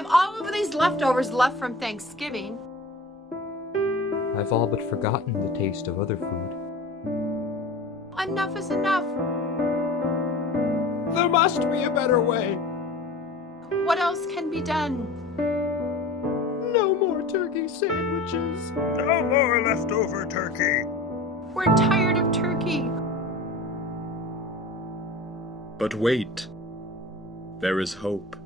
have all of these leftovers left from Thanksgiving. I've all but forgotten the taste of other food. Enough is enough. There must be a better way. What else can be done? No more turkey sandwiches. No more leftover turkey. We're tired of turkey. But wait, there is hope.